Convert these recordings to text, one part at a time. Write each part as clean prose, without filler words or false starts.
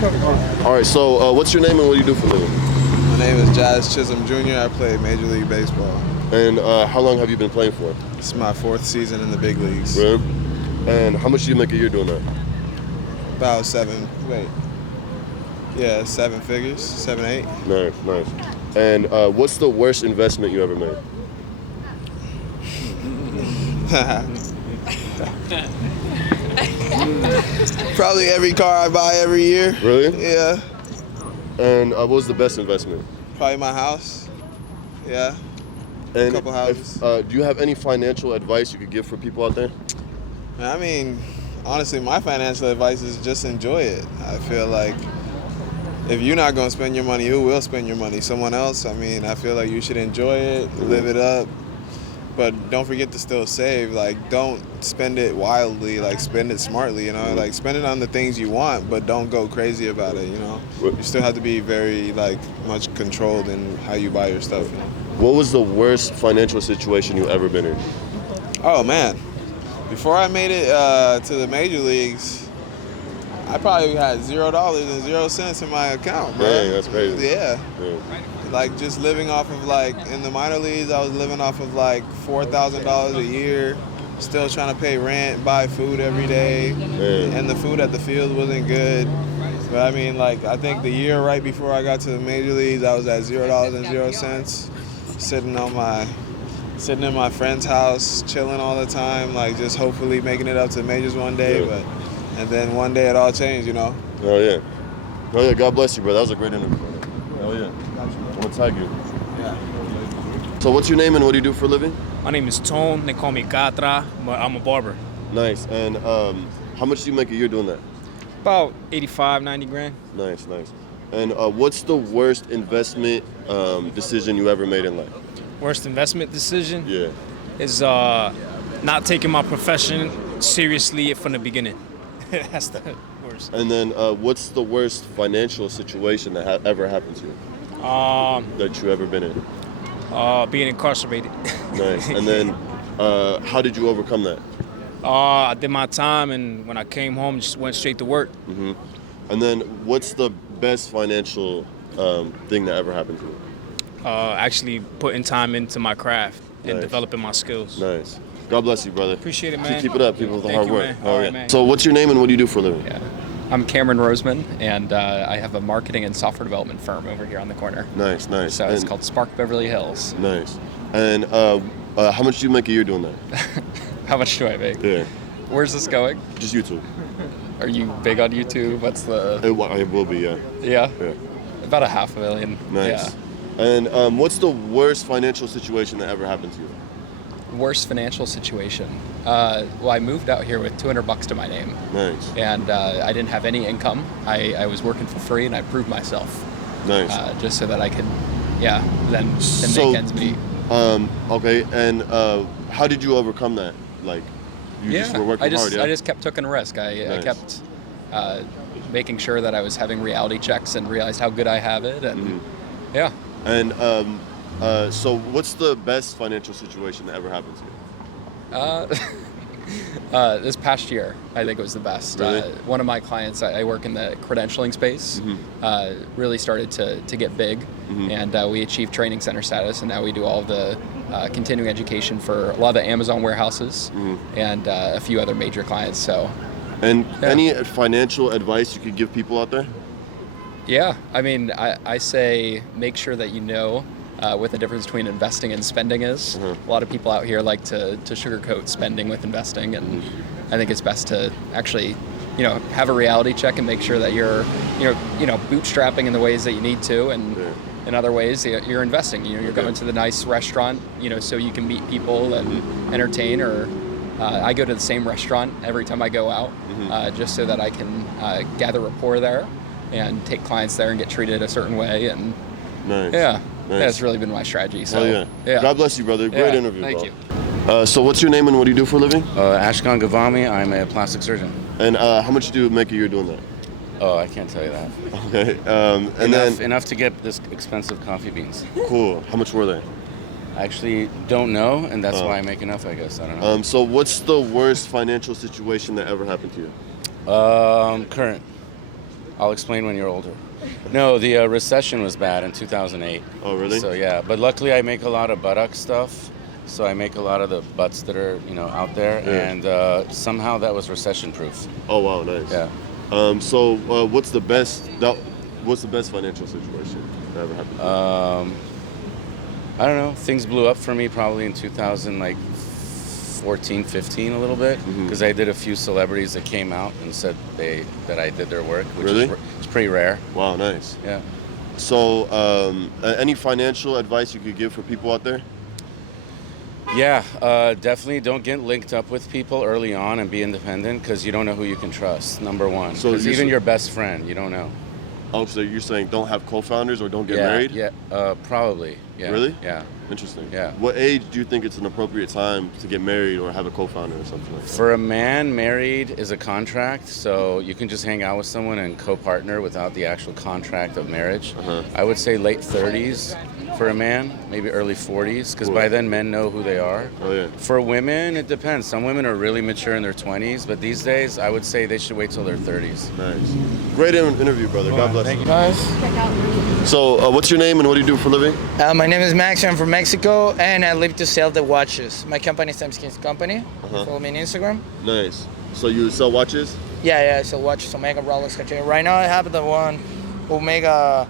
All right, so what's your name and what do you do for a living? My name is Jazz Chisholm Jr. I play Major League Baseball. And how long have you been playing for? This is my 4th season in the big leagues. Really? And how much do you make a year doing that? About 7 figures, 7, 8. Nice, nice. And what's the worst investment you ever made? Probably every car I buy every year. Really? Yeah. And what was the best investment? Probably my house. Yeah. And a couple houses. Do you have any financial advice you could give for people out there? I mean, honestly, my financial advice is just enjoy it. I feel like if you're not going to spend your money, who will spend your money? Someone else? I mean, I feel like you should enjoy it, live it up. But don't forget to still save. Like, don't spend it wildly. Like, spend it smartly, you know? Like, spend it on the things you want, but don't go crazy about it, you know? You still have to be very, like, much controlled in how you buy your stuff, you know? What was the worst financial situation you ever been in? Oh, man. Before I made it to the major leagues, I probably had $0.00 in my account, bro. Dang, that's crazy. Yeah. Yeah. Like, just living off of, like, in the minor leagues, I was living off of, like, $4,000 a year, still trying to pay rent, buy food every day, and the food at the field wasn't good. But, I mean, like, I think the year right before I got to the major leagues, I was at $0.00, sitting in my friend's house, chilling all the time, like, just hopefully making it up to the majors one day. Yeah. And then one day it all changed, you know? Oh, yeah. Oh, yeah, God bless you, bro. That was a great interview. Oh, yeah. I'm going to tag you. Yeah. So what's your name and what do you do for a living? My name is Tone. They call me Gatra, but I'm a barber. Nice. And how much do you make a year doing that? About 85, 90 grand. Nice, nice. And what's the worst investment decision you ever made in life? Worst investment decision Yeah. is not taking my profession seriously from the beginning. That's the worst. And then what's the worst financial situation that ever happened to you? That you ever been in? Being incarcerated. Nice. And then how did you overcome that? I did my time, and when I came home, just went straight to work. Mm-hmm. And then what's the best financial thing that ever happened to you? Actually putting time into my craft and Nice. developing my skills. Nice. God bless you, brother. Appreciate it, man. Keep it up, people, with the Thank hard you, work. man. Oh, All yeah. right, man. So what's your name and what do you do for a living? Yeah. I'm Cameron Roseman, and I have a marketing and software development firm over here on the corner. Nice, nice. So it's And- called Spark Beverly Hills. Nice. And how much do you make a year doing that? How much do I make? Yeah. Where's this going? Just YouTube. Are you big on YouTube? What's the... It will be, yeah. Yeah? Yeah. About $500,000. Nice. Yeah. And what's the worst financial situation that ever happened to you? Worst financial situation. Well, I moved out here with $200 to my name. Nice. And I didn't have any income. I was working for free, and I proved myself. Nice. Just so that I could, then So- make ends meet. Okay. And how did you overcome that? Like, you just were working hard, yeah? I just kept taking a risk. I Nice. kept making sure that I was having reality checks and realized how good I have it, and yeah. And so what's the best financial situation that ever happened to you? This past year, I think it was the best. Really? One of my clients, I work in the credentialing space, really started to get big, and we achieved training center status, and now we do all the continuing education for a lot of the Amazon warehouses and a few other major clients. So, And any financial advice you could give people out there? yeah, I mean, I say make sure that you know what the difference between investing and spending is. A lot of people out here like to sugarcoat spending with investing, and I think it's best to actually, have a reality check and make sure that you're bootstrapping in the ways that you need to, and in other ways you're investing. You're going to the nice restaurant, so you can meet people and entertain. Or I go to the same restaurant every time I go out, just so that I can gather rapport there and take clients there and get treated a certain way. And Nice. yeah. Nice. That's really been my strategy. So, Oh, yeah. God bless you, brother. Great interview, Thank bro. you. So what's your name and what do you do for a living? Ashkan Gavami, I'm a plastic surgeon. And how much do you make a year doing that? Oh, I can't tell you that. Okay. And Enough to get this expensive coffee beans. Cool. How much were they? I actually don't know, and that's why I make enough, I guess. I don't know. So what's the worst financial situation that ever happened to you? Current. I'll explain when you're older. No, the recession was bad in 2008. Oh, really? So yeah, but luckily I make a lot of buttock stuff. So I make a lot of the butts that are out there, Yeah. and somehow that was recession proof. Oh, wow, nice. Yeah. So what's the best financial situation that ever happened? I don't know. Things blew up for me probably in 2014, 15 a little bit, because I did a few celebrities that came out and said that I did their work, which Really? is pretty rare. Wow, nice. Yeah. So any financial advice you could give for people out there? Yeah, definitely don't get linked up with people early on and be independent, because you don't know who you can trust, number one. So Because you're even sa- your best friend, you don't know. Oh, so you're saying don't have co-founders or don't get yeah, married? Yeah, probably. Yeah. Really? Yeah. Interesting. Yeah. What age do you think it's an appropriate time to get married or have a co-founder or something like that? For a man, married is a contract, so you can just hang out with someone and co-partner without the actual contract of marriage. I would say late 30s for a man, maybe early 40s, because by then men know who they are. Oh, yeah. For women, it depends. Some women are really mature in their 20s, but these days, I would say they should wait till their 30s. Nice. Great interview, brother. God bless you. Guys, So what's your name and what do you do for a living? my name is Max. I'm from Mexico, and I live to sell the watches. My company is Samskins Company. Follow me on Instagram. Nice. So you sell watches? Yeah, I sell watches. Omega, Rolex, Cartier. Right now, I have the one Omega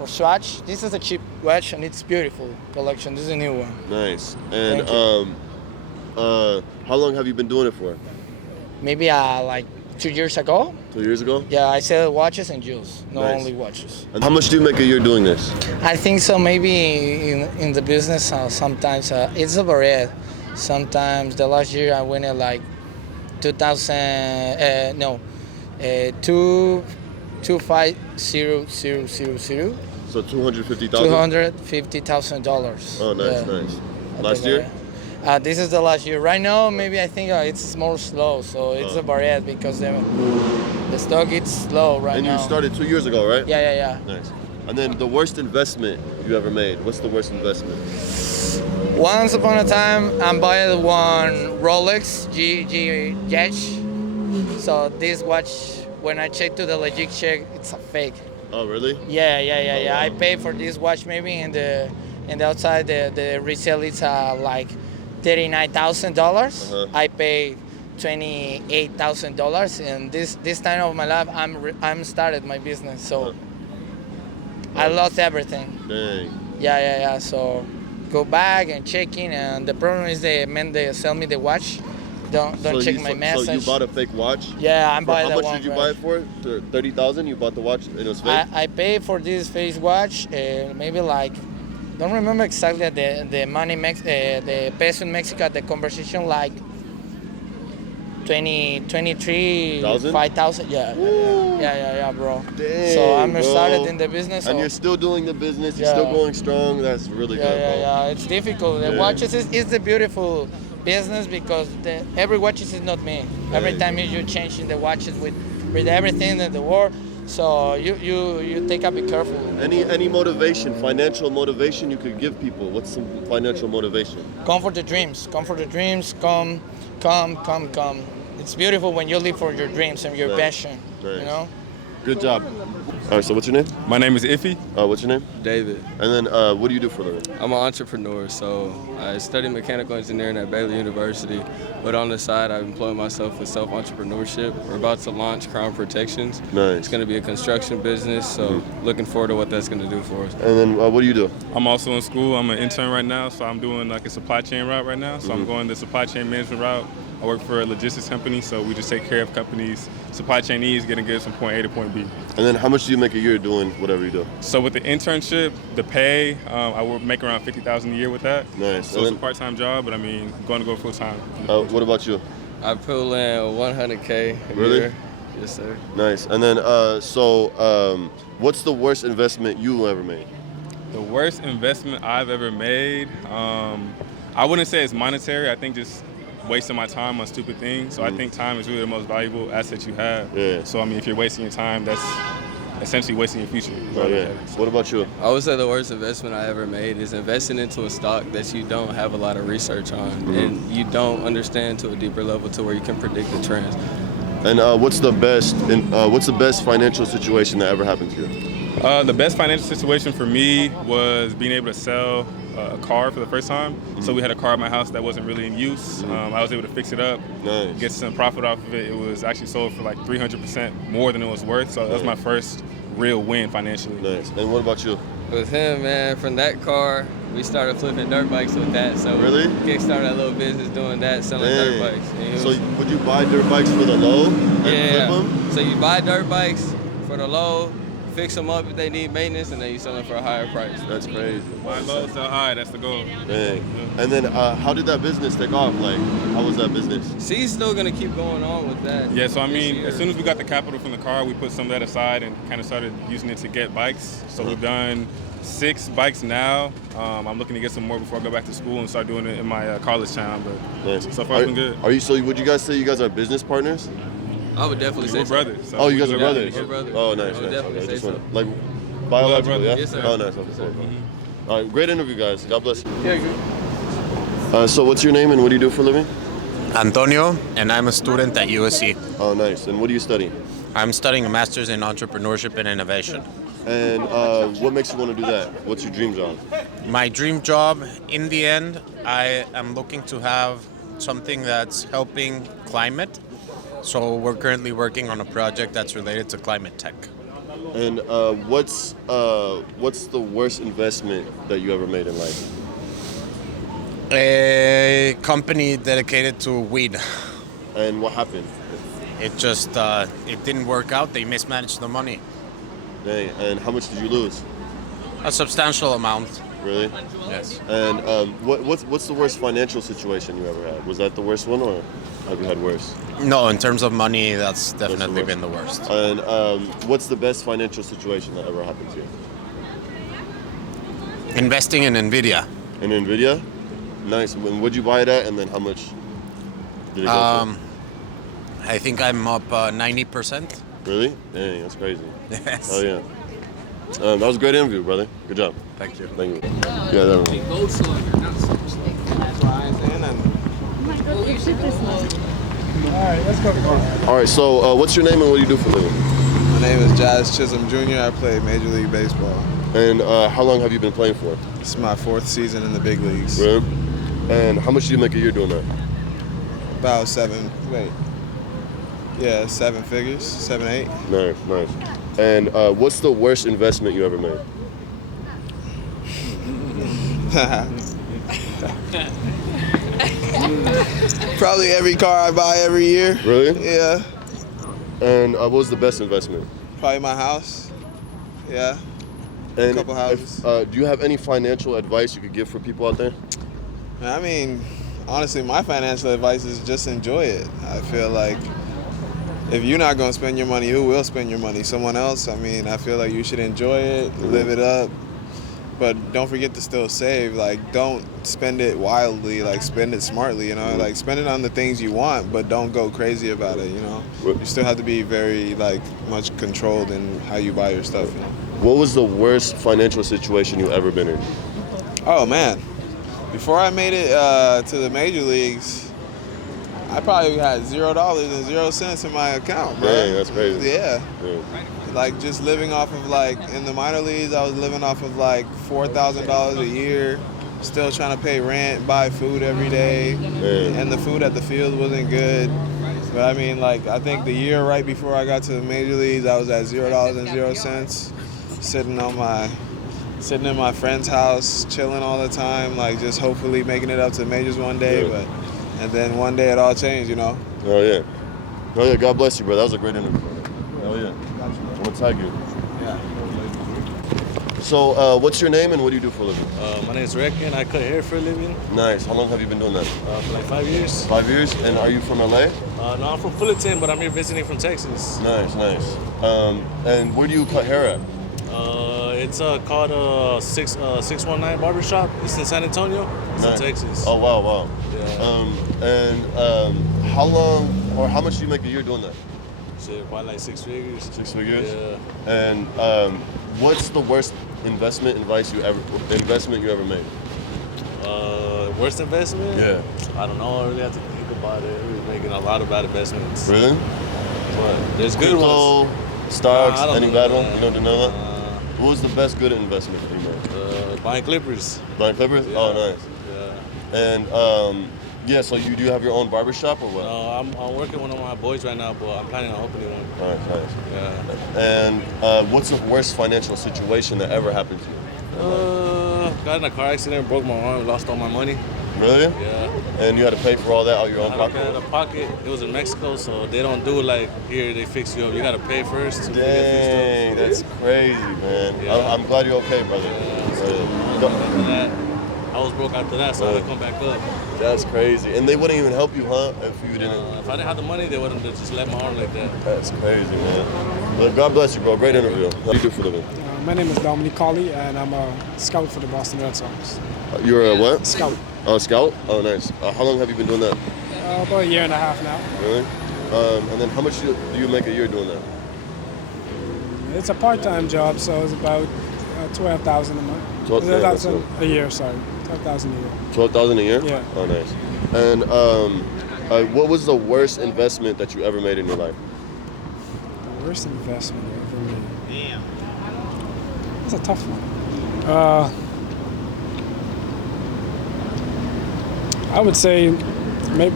or Swatch. This is a cheap watch, and it's beautiful collection. This is a new one. Nice. And Thank how long have you been doing it for? Maybe like 2 years ago. 2 years ago? Yeah, I sell watches and jewels, not Nice. only watches. And how much do you make a year doing this? I think so. Maybe in the business, sometimes it's a variety. Sometimes the last year I win it like 250,000. So 250,000? $250,000. Oh, nice, nice. Last year? This is the last year. Right now, maybe I think it's more slow, so it's a variety because the stock is slow right And now. you started 2 years ago, right? Yeah. Nice. And then the worst investment you ever made. What's the worst investment? Once upon a time, I bought one Rolex Jazz. So this watch, when I check to the legit check, it's a fake. Oh, really? Yeah. wow. I paid for this watch maybe in the outside the resale it's like $39,000. I paid $28,000, and this time of my life I'm started my business, so I lost everything. Dang. Yeah. So go back and check in, and the problem is they sell me the watch. Don't check my message. So you bought a fake watch? Yeah, I'm buying that How much one. did you buy it for? For 30,000? You bought the watch and it was fake? I paid for this face watch maybe like, don't remember exactly the money the peso in Mexico, the conversion like 23,000, 5,000. Yeah, bro. Dang, So I'm bro. started in the business. And so- you're still doing the business, you're Yeah. still going strong. That's really good, bro. Yeah. It's difficult. The Yeah. watches is the beautiful business because every watches is not me. Every Yeah. time you changing the watches with everything in the world. So you take a be careful. Any motivation, financial motivation you could give people? What's some financial motivation? Come for the dreams. Come for the dreams. Come. It's beautiful when you live for your dreams and your Nice. passion. Nice. You know. Good job. All right, so what's your name? My name is Iffy. What's your name? David. And then what do you do for a living? I'm an entrepreneur, so I study mechanical engineering at Baylor University, but on the side I employ myself with self-entrepreneurship. We're about to launch Crown Protections. Nice. It's going to be a construction business, so looking forward to what that's going to do for us. And then what do you do? I'm also in school. I'm an intern right now, so I'm doing like a supply chain route right now. So I'm going the supply chain management route. I work for a logistics company, so we just take care of companies' supply chain needs, getting goods from point A to point B. And then how much do you make a year doing whatever you do? So with the internship, the pay, I would make around $50,000 a year with that. Nice. So it's a part-time job, but I mean, I'm going to go full-time. What about you? I pull in $100K a Really? year. Yes, sir. Nice. And then what's the worst investment you ever made? The worst investment I've ever made, I wouldn't say it's monetary. I think just wasting my time on stupid things. So I think time is really the most valuable asset you have. Yeah. So I mean, if you're wasting your time, that's essentially wasting your future. Oh, yeah. What about you? I would say the worst investment I ever made is investing into a stock that you don't have a lot of research on and you don't understand to a deeper level to where you can predict the trends. And what's the best financial situation that ever happened to you? The best financial situation for me was being able to sell a car for the first time. Mm-hmm. So we had a car at my house that wasn't really in use. I was able to fix it up, Nice. get some profit off of it. It was actually sold for like 300% more than it was worth. So that was my first real win financially. Nice. And what about you? With him, man, from that car, we started flipping dirt bikes with that. So Really? kickstarted a little business doing that, selling Dang. dirt bikes. And it So was- would you buy dirt bikes for the low and yeah. flip them? So you buy dirt bikes for the low, fix them up if they need maintenance, and then you sell them for a higher price. That's crazy. Buy low, sell high. That's the goal. Dang. And then how did that business take off? Like, how was that business? She's still gonna keep going on with that. Yeah, so I this mean, year. as soon as we got the capital from the car, we put some of that aside and kind of started using it to get bikes. So we've done 6 bikes now. I'm looking to get some more before I go back to school and start doing it in my college town. But Nice. so far it's been good. Would you guys say you guys are business partners? I would definitely say We're so. brothers. So Oh, you guys are we're brothers? We're brothers. Oh, nice, I would nice. definitely Okay, say just so. want like biological, brothers. yeah? Yes, sir. Oh, nice. Okay, cool. All right, great interview, guys. God bless you. Yeah, good. So what's your name and what do you do for a living? Antonio, and I'm a student at USC. Oh, nice. And what do you study? I'm studying a master's in entrepreneurship and innovation. And what makes you want to do that? What's your dream job? My dream job, in the end, I am looking to have something that's helping climate. So we're currently working on a project that's related to climate tech. And what's the worst investment that you ever made in life? A company dedicated to weed. And what happened? It just, it didn't work out. They mismanaged the money. Dang. And how much did you lose? A substantial amount. Really? Yes. And what's the worst financial situation you ever had? Was that the worst one, or have you had worse? No, in terms of money, that's definitely worst. been the worst. And what's the best financial situation that ever happened to you? Investing in NVIDIA. In Nvidia? Nice. When would you buy it at, and then how much did it go for? I think I'm up 90%. Really? Dang, that's crazy. Yes. Oh yeah. That was a great interview, brother. Good job. Thank you. Thank you. Yeah, that was. All right. So, what's your name and what do you do for a living? My name is Jazz Chisholm Jr. I play Major League Baseball. And how long have you been playing for? This is my 4th season in the big leagues. Really? And how much do you make a year doing that? About 7 figures, 7, 8. Nice, nice. And what's the worst investment you ever made? Probably every car I buy every year. Really? Yeah. And what was the best investment? Probably my house. Yeah. And Couple houses. Do you have any financial advice you could give for people out there? I mean, honestly, my financial advice is just enjoy it. I feel like if you're not going to spend your money, who will spend your money? Someone else? I mean, I feel like you should enjoy it, live it up. But don't forget to still save. Like, don't spend it wildly. Like, spend it smartly, you know? Like, spend it on the things you want, but don't go crazy about it, you know? You still have to be very, like, much controlled in how you buy your stuff, you know? What was the worst financial situation you ever been in? Oh, man. Before I made it to the major leagues, I probably had $0 and 0 cents in my account, bro. Dang, that's crazy. Yeah. Yeah. Like, just living off of, like, in the minor leagues, I was living off of, like, $4,000 a year, still trying to pay rent, buy food every day, and the food at the field wasn't good. But, I mean, like, I think the year right before I got to the major leagues, I was at $0 and 0 cents, sitting in my friend's house, chilling all the time, like, just hopefully making it up to the majors one day. Yeah. And then one day it all changed, you know? Oh, yeah. Oh, yeah. God bless you, bro. That was a great interview. Oh, yeah. I'm going to tag you. Yeah. So, what's your name and what do you do for a living? My name is Rick and I cut hair for a living Nice. How long have you been doing that? for like 5 years. 5 years? And are you from LA? No, I'm from Fullerton, but I'm here visiting from Texas. Nice, nice. And where do you cut hair at? It's called 619 Barber Shop. It's in San Antonio. It's Nice. in Texas. Oh, wow, wow. Yeah. How long or how much do you make a year doing that? Shit, probably like 6 figures. 6 figures? Yeah. And what's the worst investment you ever made? Worst investment? Yeah. I don't know. I really have to think about it. We're making a lot of bad investments. Really? There's good Crypto, ones. stocks, I don't any do bad that. one? You don't do none of that? What was the best good investment that you made? Buying Clippers. Buying Clippers? Yeah. Oh, nice. Yeah. And yeah, so you do have your own barber shop or what? I'm working with one of my boys right now, but I'm planning on opening one. Nice. Yeah. And what's the worst financial situation that ever happened to you? Got in a car accident, broke my arm, lost all my money. Really? Yeah. And you had to pay for all that out of your own Out pocket? of pocket. It was in Mexico, so they don't do it like here. They fix you up. You gotta pay first. To get Dang, fixed that's crazy, man. Yeah. I'm glad you're okay, brother. After that, I was broke after that, so I had to come back up. That's crazy. And they wouldn't even help you, huh? If you didn't. If I didn't have the money, they wouldn't have just let my arm like that. That's crazy, man. Well, God bless you, bro. Great interview. What do you do for a living? My name is Dominic Colley, and I'm a scout for the Boston Red Sox. You're a what? Scout. Oh, scout? Oh, nice. How long have you been doing that? About a year and a half now. Really? And then how much do you make a year doing that? It's a part-time job, so it's about $12,000 a month. 12,000 a year, sorry. $12,000 a year. 12,000 a year? Yeah. Oh, nice. And what was the worst investment that you ever made in your life? The worst investment I ever made. Damn. That's a tough one. I would say maybe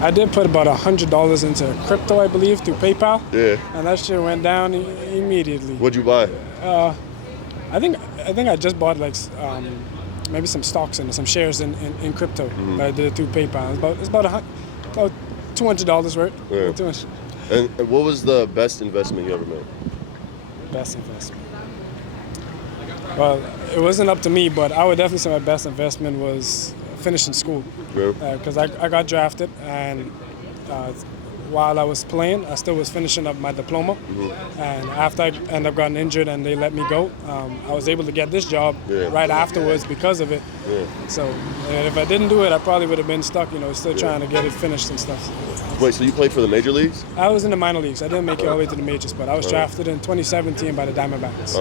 I did put about $100 into crypto, I believe, through PayPal. Yeah. And that shit went down immediately. What'd you buy? I think I just bought like maybe some stocks and some shares in crypto. I did it through PayPal. It's about $200 worth. Yeah. 200. And what was the best investment you ever made? Best investment. Well, it wasn't up to me, but I would definitely say my best investment was finishing school. Because I got drafted, and while I was playing, I still was finishing up my diploma. And after I ended up getting injured and they let me go, I was able to get this job right afterwards because of it. So if I didn't do it, I probably would have been stuck, still trying to get it finished and stuff. Wait, so you played for the major leagues? I was in the minor leagues. I didn't make it all the way to the majors, but I was drafted in 2017 by the Diamondbacks.